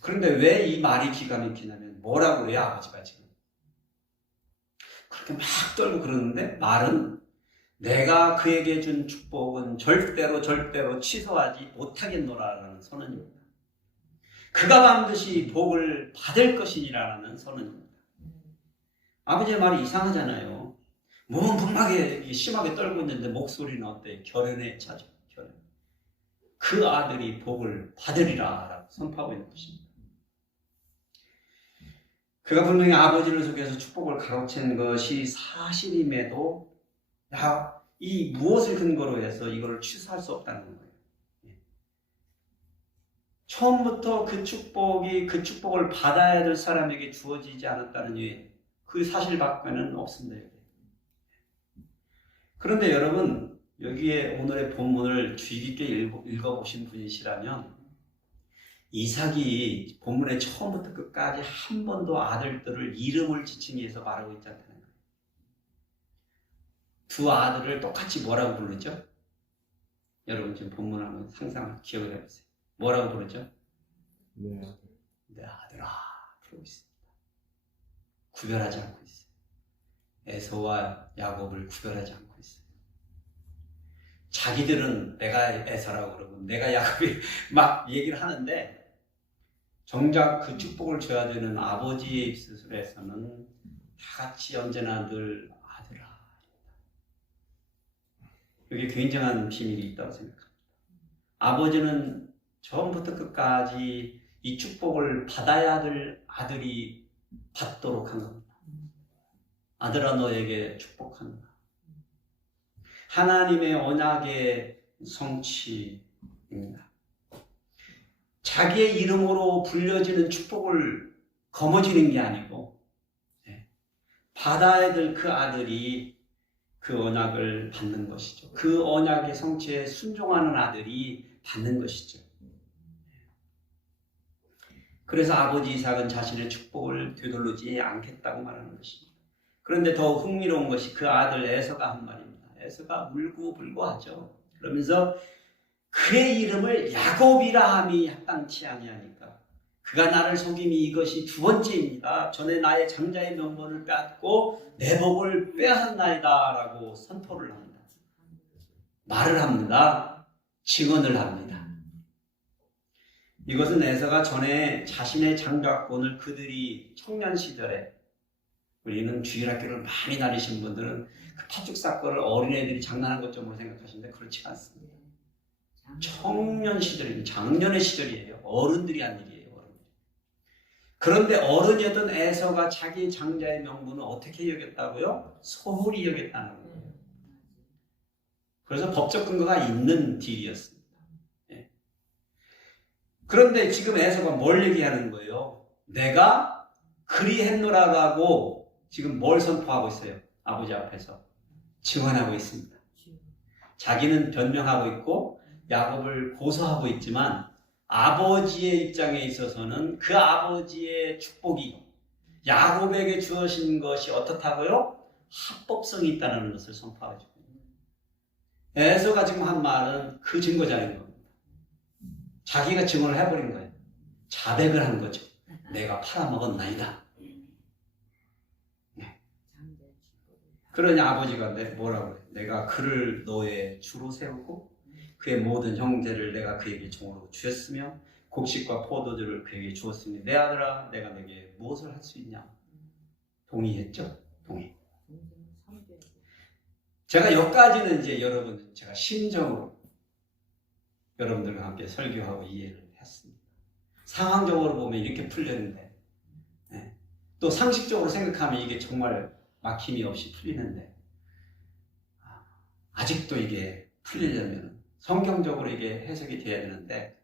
그런데 왜 이 말이 기가 막히냐면 뭐라고 그래요, 아버지가 지금. 그렇게 막 떨고 그러는데 말은 내가 그에게 준 축복은 절대로 취소하지 못하겠노라라는 선언입니다. 그가 반드시 복을 받을 것이니라라는 선언입니다. 아버지의 말이 이상하잖아요. 몸은 분명하게 심하게 떨고 있는데 목소리는 어때요? 결연에 차죠. 그 아들이 복을 받으리라 라고 선포하고 있는 것입니다. 그가 분명히 아버지를 속여서 축복을 가로챈 것이 사실임에도 이 무엇을 근거로 해서 이걸 취소할 수 없다는 거예요. 처음부터 그 축복을 받아야 될 사람에게 주어지지 않았다는 이유, 그 사실 밖에는 없습니다. 그런데 여러분, 여기에 오늘의 본문을 주의 깊게 읽어보신 분이시라면 이삭이 본문의 처음부터 끝까지 한 번도 아들들을 이름을 지칭 해서 말하고 있지 않다는 거예요. 두 아들을 똑같이 뭐라고 부르죠? 여러분 지금 본문을 한번 상상 기억을 해보세요. 뭐라고 부르죠? 내 아들아 부르고 있습니다. 구별하지 않고 있어요. 에서와 야곱을 구별하지 않고 있어요. 자기들은 내가 에서라고 그러고 내가 야곱이 막 얘기를 하는데 정작 그 축복을 줘야 되는 아버지의 입술에서는 다 같이 언제나 늘 아들아. 여기 굉장한 비밀이 있다고 생각합니다. 아버지는 처음부터 끝까지 이 축복을 받아야 될 아들이 받도록 한 겁니다. 아들아 너에게 축복한다. 하나님의 언약의 성취입니다. 자기의 이름으로 불려지는 축복을 거머쥐는 게 아니고 받아야 될 그 아들이 그 언약을 받는 것이죠. 그 언약의 성취에 순종하는 아들이 받는 것이죠. 그래서 아버지 이삭은 자신의 축복을 되돌리지 않겠다고 말하는 것입니다. 그런데 더 흥미로운 것이 그 아들 에서가 한 말입니다. 에서가 울고불고하죠. 그러면서 그의 이름을 야곱이라 함이 합당치 아니하니까 그가 나를 속임이 이것이 두 번째입니다. 전에 나의 장자의 명분을 빼앗고 내 복을 빼앗았나이다 라고 선포를 합니다. 말을 합니다. 증언을 합니다. 이것은 에서가 전에 자신의 장자권을 그들이 청년 시절에, 우리는 주일학교를 많이 다니신 분들은 그 팥죽 사건을 어린애들이 장난한 것처럼 생각하시는데 그렇지 않습니다. 청년 시절입니다. 작년의 시절이에요. 어른들이 한 일이에요. 어른들이. 그런데 어른이었던 에서가 자기 장자의 명분을 어떻게 여겼다고요? 소홀히 여겼다는 거예요. 그래서 법적 근거가 있는 딜이었습니다. 그런데 지금 에서가 뭘 얘기하는 거예요? 내가 그리했노라라고 지금 뭘 선포하고 있어요? 아버지 앞에서 증언하고 있습니다. 자기는 변명하고 있고 야곱을 고소하고 있지만 아버지의 입장에 있어서는 그 아버지의 축복이 야곱에게 주어진 것이 어떻다고요? 합법성이 있다는 것을 선포하고 있습니다. 에서가 지금 한 말은 그 증거자인 겁니다. 자기가 증언을 해버린 거예요. 자백을 한 거죠. 내가 팔아먹었나이다. 네. 그러니 아버지가 뭐라고 그래? 내가 그를 너의 주로 세우고 그의 모든 형제를 내가 그에게 종으로 주었으며 곡식과 포도주를 그에게 주었으니 내 아들아 내가 내게 무엇을 할 수 있냐? 동의했죠? 동의. 제가 여기까지는 이제 여러분 제가 심정으로 여러분들과 함께 설교하고 이해를 했습니다. 상황적으로 보면 이렇게 풀렸는데 또 상식적으로 생각하면 이게 정말 막힘이 없이 풀리는데 아직도 이게 풀리려면 성경적으로 이게 해석이 돼야 되는데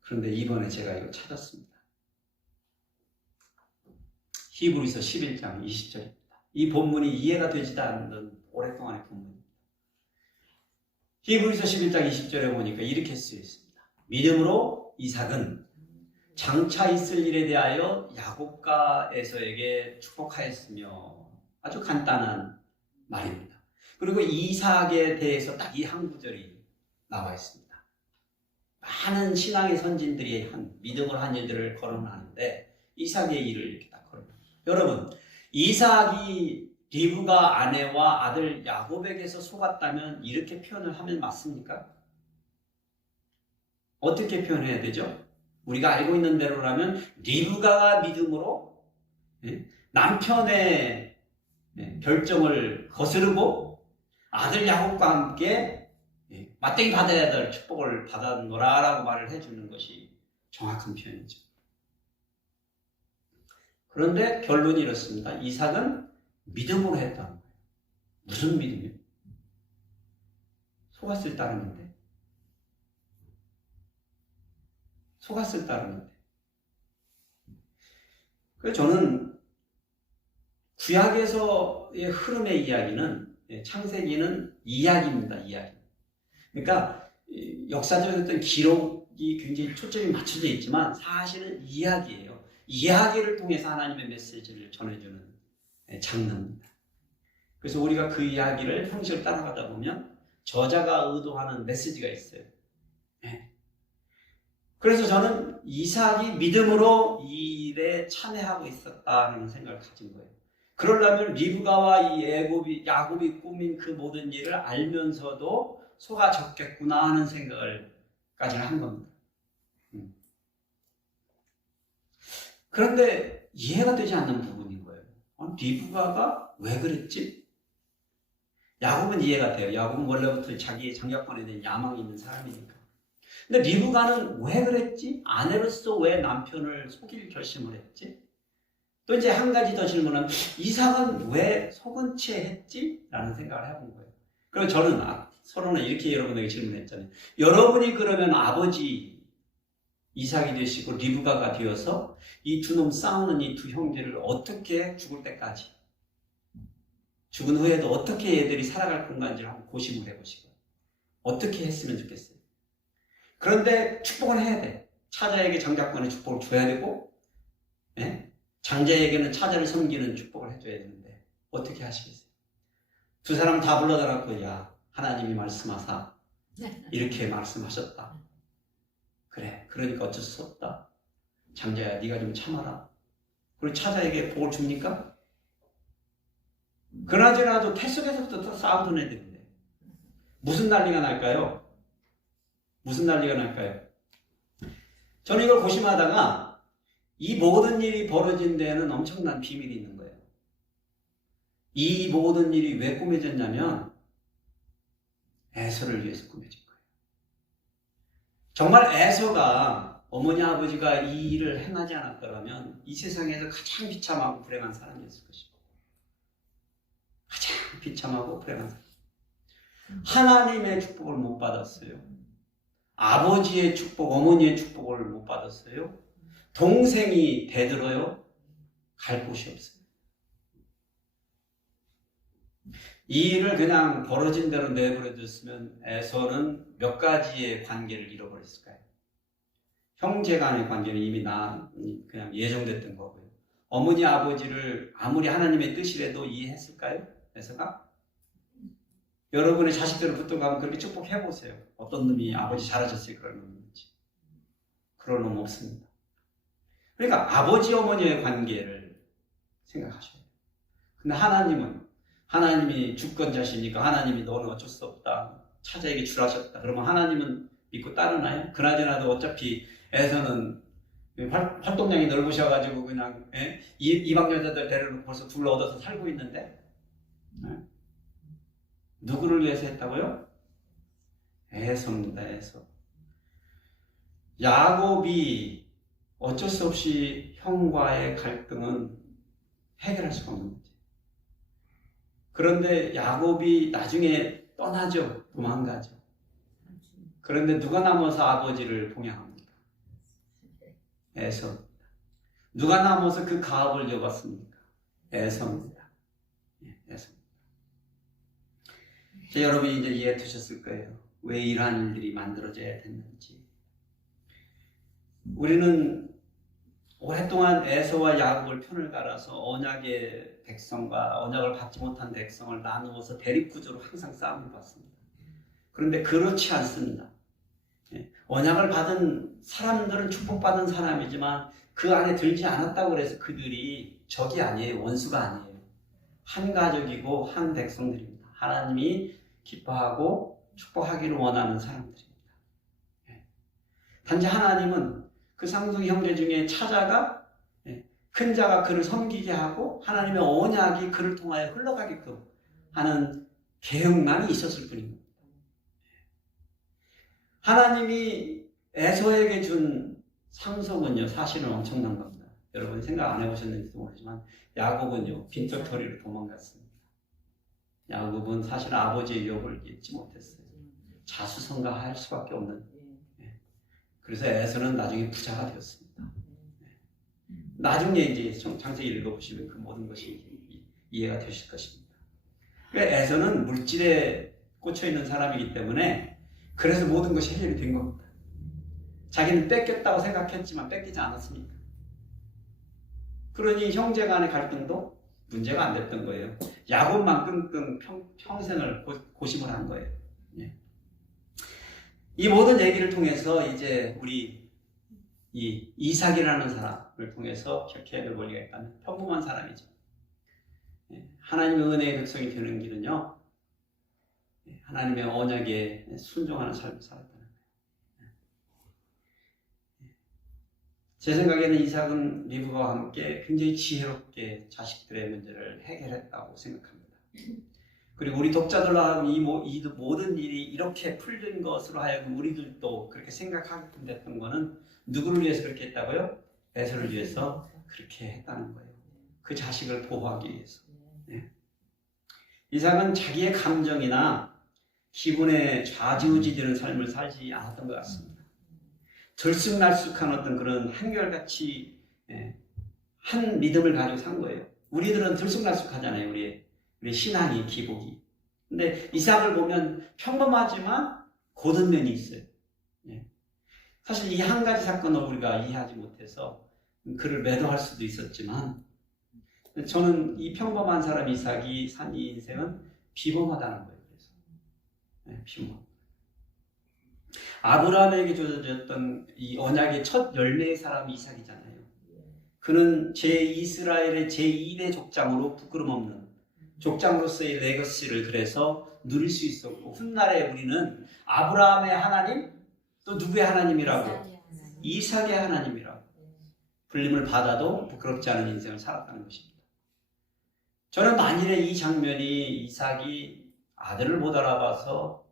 그런데 이번에 제가 이거 찾았습니다. 히브리서 11장 20절입니다. 이 본문이 이해가 되지도 않는 오랫동안의 본문입니다. 히브리서 11장 20절에 보니까 이렇게 쓰여 있습니다. 믿음으로 이삭은 장차 있을 일에 대하여 야곱과 에서에게 축복하였으며 아주 간단한 말입니다. 그리고 이삭에 대해서 딱 이 한 구절이 나와 있습니다. 많은 신앙의 선진들이 믿음을 한 일들을 거론하는데 이삭의 일을 이렇게 딱 거론합니다. 여러분, 이삭이 리브가 아내와 아들 야곱에게서 속았다면 이렇게 표현을 하면 맞습니까? 어떻게 표현해야 되죠? 우리가 알고 있는 대로라면 리브가가 믿음으로 남편의 결정을 거스르고 아들 야곱과 함께 맞대기 받아야 될 축복을 받았노라라고 말을 해주는 것이 정확한 표현이죠. 그런데 결론이 이렇습니다. 이삭은 믿음으로 했다는 거예요. 무슨 믿음이요? 속았을 따르는데. 속았을 따르는데. 그래서 저는 구약에서의 흐름의 이야기는, 창세기는 이야기입니다. 이야기. 그러니까 역사적인 어떤 기록이 굉장히 초점이 맞춰져 있지만 사실은 이야기예요. 이야기를 통해서 하나님의 메시지를 전해주는 장르입니다. 그래서 우리가 그 이야기를 형식을 따라가다 보면 저자가 의도하는 메시지가 있어요. 그래서 저는 이삭이 믿음으로 이 일에 참여하고 있었다는 생각을 가진 거예요. 그러려면 리브가와 이 야곱이 꾸민 그 모든 일을 알면서도 속아졌겠구나 하는 생각을까지 한 겁니다. 그런데 이해가 되지 않는 부분인 거예요. 리브가가 왜 그랬지? 야곱은 이해가 돼요. 야곱은 원래부터 자기의 장자권에 대한 야망이 있는 사람이니까. 근데 리브가는 왜 그랬지? 아내로서 왜 남편을 속일 결심을 했지? 또 이제 한 가지 더 질문은 이삭은 왜 속은 채 했지? 라는 생각을 해본 거예요. 그럼 저는 서로는 이렇게 여러분에게 질문했잖아요. 여러분이 그러면 아버지 이삭이 되시고 리브가가 되어서 이 두 놈 싸우는 이 두 형제를 어떻게 죽을 때까지 죽은 후에도 어떻게 얘들이 살아갈 건가인지를 한번 고심을 해보시고 어떻게 했으면 좋겠어요. 그런데 축복은 해야 돼. 차자에게 장자권의 축복을 줘야 되고 장자에게는 차자를 섬기는 축복을 해줘야 되는데 어떻게 하시겠어요? 두 사람 다 불러다 놓고 야 하나님이 말씀하사 이렇게 말씀하셨다. 그래 그러니까 어쩔 수 없다. 장자야 네가 좀 참아라. 그리고 차자에게 복을 줍니까? 그나저나도 태 속에서부터 싸우던 애들인데 무슨 난리가 날까요? 무슨 난리가 날까요? 저는 이걸 고심하다가 이 모든 일이 벌어진 데에는 엄청난 비밀이 있는 거예요. 이 모든 일이 왜 꾸며졌냐면 에서를 위해서 꾸며진 거예요. 정말 에서가 어머니 아버지가 이 일을 행하지 않았더라면 이 세상에서 가장 비참하고 불행한 사람이었을 것이고 가장 비참하고 불행한 사람. 하나님의 축복을 못 받았어요. 아버지의 축복, 어머니의 축복을 못 받았어요. 동생이 대들어요. 갈 곳이 없어요. 이 일을 그냥 벌어진 대로 내버려뒀으면 에서는 몇 가지의 관계를 잃어버렸을까요? 형제 간의 관계는 이미 그냥 예정됐던 거고요. 어머니 아버지를 아무리 하나님의 뜻이라도 이해했을까요? 에서가? 여러분의 자식들을 붙들고 그렇게 축복해보세요. 어떤 놈이 아버지 잘하셨어요? 그런 놈인지. 그럴 놈 없습니다. 그러니까 아버지 어머니의 관계를 생각하셔야 돼요. 근데 하나님이 주권자시니까 하나님이 너는 어쩔 수 없다. 차자에게 줄하셨다. 그러면 하나님은 믿고 따르나요? 그나저나도 어차피 에서는 활동량이 넓으셔가지고 그냥 이방 여자들 데려놓고 벌써 둘러 얻어서 살고 있는데 누구를 위해서 했다고요? 에서입니다. 에서. 야곱이 어쩔 수 없이 형과의 갈등은 해결할 수가 없는 거지. 그런데 야곱이 나중에 떠나죠. 도망가죠. 그런데 누가 남아서 아버지를 봉양합니까? 에서입니다. 누가 남아서 그 가업을 이어받습니까? 에서입니다. 에서입니다. 여러분이 이제 이해해 두셨을 거예요. 왜 이러한 일들이 만들어져야 됐는지. 우리는 오랫동안 에서와 야곱을 편을 갈아서 언약의 백성과 언약을 받지 못한 백성을 나누어서 대립구조로 항상 싸움을 봤습니다. 그런데 그렇지 않습니다. 언약을 받은 사람들은 축복받은 사람이지만 그 안에 들지 않았다고 해서 그들이 적이 아니에요. 원수가 아니에요. 한 가족이고 한 백성들입니다. 하나님이 기뻐하고 축복하기를 원하는 사람들입니다. 단지 하나님은 그 쌍둥이 형제 중에 차자가 큰 자가 그를 섬기게 하고 하나님의 언약이 그를 통하여 흘러가게끔 하는 계획만이 있었을 뿐입니다. 하나님이 에서에게 준 상속은요, 사실은 엄청난 겁니다. 여러분 생각 안 해보셨는지도 모르지만 야곱은요, 빈털터리로 도망갔습니다. 야곱은 사실 아버지의 유업을 잊지 못했어요. 자수성가할 수밖에 없는. 그래서 에서는 나중에 부자가 되었습니다. 나중에 이제 창세기 읽어보시면 그 모든 것이 이해가 되실 것입니다. 그러니까 에서는 물질에 꽂혀있는 사람이기 때문에 그래서 모든 것이 해결이 된 겁니다. 자기는 뺏겼다고 생각했지만 뺏기지 않았으니까. 그러니 형제 간의 갈등도 문제가 안 됐던 거예요. 야곱만 끙끙 평생을 고심을 한 거예요. 예. 이 모든 얘기를 통해서 이제 우리 이 이삭이라는 사람을 통해서 기억해야 될 원리가 있다면 평범한 사람이죠. 예. 하나님의 은혜의 백성이 되는 길은요, 예. 하나님의 언약에 순종하는 삶을 살았다는 거예요. 예. 제 생각에는 이삭은 리브가와 함께 굉장히 지혜롭게 자식들의 문제를 해결했다고 생각합니다. 그리고 우리 독자들로 하여금 이 모든 일이 이렇게 풀린 것으로 하여금 우리들도 그렇게 생각하게끔 됐던 거는 누구를 위해서 그렇게 했다고요? 에서를 위해서 그렇게 했다는 거예요. 그 자식을 보호하기 위해서. 네. 이삭은 자기의 감정이나 기분에 좌지우지되는 삶을 살지 않았던 것 같습니다. 들쑥날쑥한 어떤 그런 한결같이 한 믿음을 가지고 산 거예요. 우리들은 들쑥날쑥하잖아요. 우리 신앙이, 기복이. 근데 이삭을 보면 평범하지만 고든 면이 있어요. 사실 이 한 가지 사건을 우리가 이해하지 못해서 그를 매도할 수도 있었지만, 저는 이 평범한 사람 이삭이 산 이 인생은 비범하다는 거예요. 그래서 비범. 아브라함에게 주어졌던 이 언약의 첫 열매의 사람이 이삭이잖아요. 그는 이스라엘의 제2대 족장으로 부끄럼 없는 족장으로서의 레거시를 그래서 누릴 수 있었고, 훗날에 우리는 아브라함의 하나님, 또 누구의 하나님이라고? 이삭의 하나님이라고 불림을 받아도 부끄럽지 않은 인생을 살았다는 것입니다. 저는 만일에 이 장면이 이삭이 아들을 못 알아봐서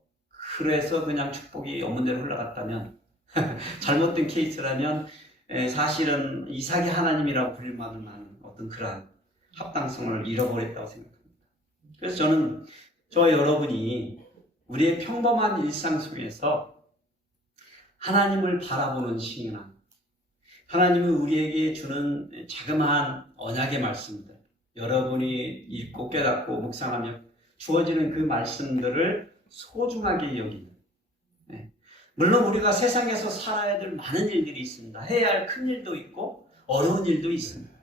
그래서 그냥 축복이 없는 대로 흘러갔다면 잘못된 케이스라면 사실은 이삭의 하나님이라고 불림받을 만한 어떤 그러한 합당성을 잃어버렸다고 생각합니다. 그래서 저는 저와 여러분이 우리의 평범한 일상 속에서 하나님을 바라보는 신앙, 하나님이 우리에게 주는 자그마한 언약의 말씀들, 여러분이 읽고 깨닫고 묵상하며 주어지는 그 말씀들을 소중하게 여기는, 물론 우리가 세상에서 살아야 될 많은 일들이 있습니다. 해야 할 큰 일도 있고 어려운 일도 있습니다.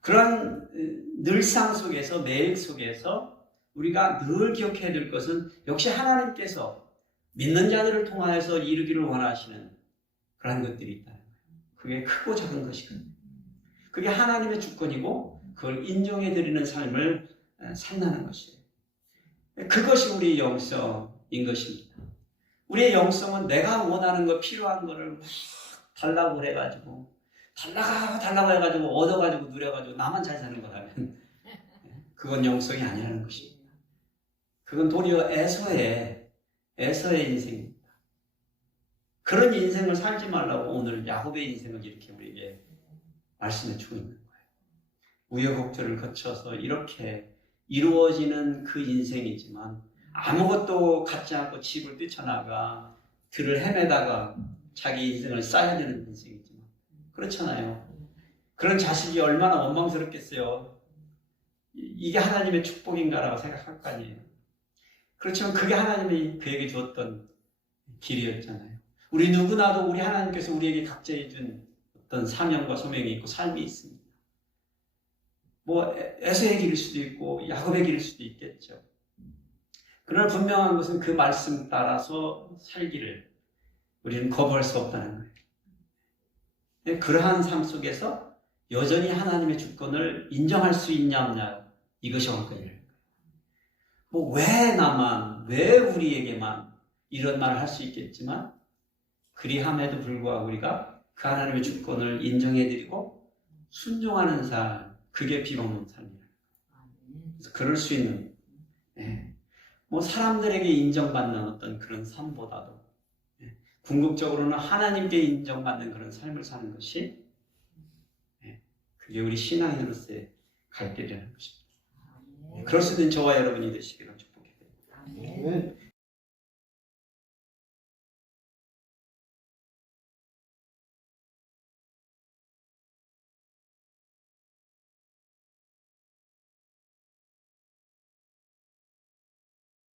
그런 늘상 속에서, 매일 속에서 우리가 늘 기억해야 될 것은 역시 하나님께서 믿는 자들을 통하여서 이루기를 원하시는 그런 것들이 있다. 그게 크고 작은 것이거든요. 그게 하나님의 주권이고 그걸 인정해드리는 삶을 산다는 것이에요. 그것이 우리의 영성인 것입니다. 우리의 영성은 내가 원하는 거, 필요한 거를 막 달라고 그래가지고 달라고 해가지고 얻어가지고 누려가지고 나만 잘 사는 거라면 그건 영성이 아니라는 것입니다. 그건 도리어 에서의 인생입니다. 그런 인생을 살지 말라고 오늘 야곱의 인생을 이렇게 우리에게 말씀해 주고 있는 거예요. 우여곡절을 거쳐서 이렇게 이루어지는 그 인생이지만 아무것도 갖지 않고 집을 뛰쳐나가 들을 헤매다가 자기 인생을 쌓아야 되는 인생이지만 그렇잖아요. 그런 자식이 얼마나 원망스럽겠어요. 이게 하나님의 축복인가라고 생각할 거 아니에요. 그렇지만 그게 하나님이 그에게 주었던 길이었잖아요. 우리 누구나도 우리 하나님께서 우리에게 각자해 준 어떤 사명과 소명이 있고 삶이 있습니다. 뭐 에서의 길일 수도 있고 야곱의 길일 수도 있겠죠. 그러나 분명한 것은 그 말씀 따라서 살기를 우리는 거부할 수 없다는 거예요. 그러한 삶 속에서 여전히 하나님의 주권을 인정할 수 있냐 없냐, 이것이 관건이에요. 뭐 왜 나만, 왜 우리에게만 이런 말을 할 수 있겠지만 그리함에도 불구하고 우리가 그 하나님의 주권을 인정해드리고 순종하는 삶, 그게 비범한 삶이에요. 그래서 그럴 수 있는, 뭐 사람들에게 인정받는 어떤 그런 삶보다도 궁극적으로는 하나님께 인정받는 그런 삶을 사는 것이 그게 우리 신앙인으로서의 갈 길이라는 것입니다. 그럴 수 있는 저와 여러분이 되시기를 축복해요.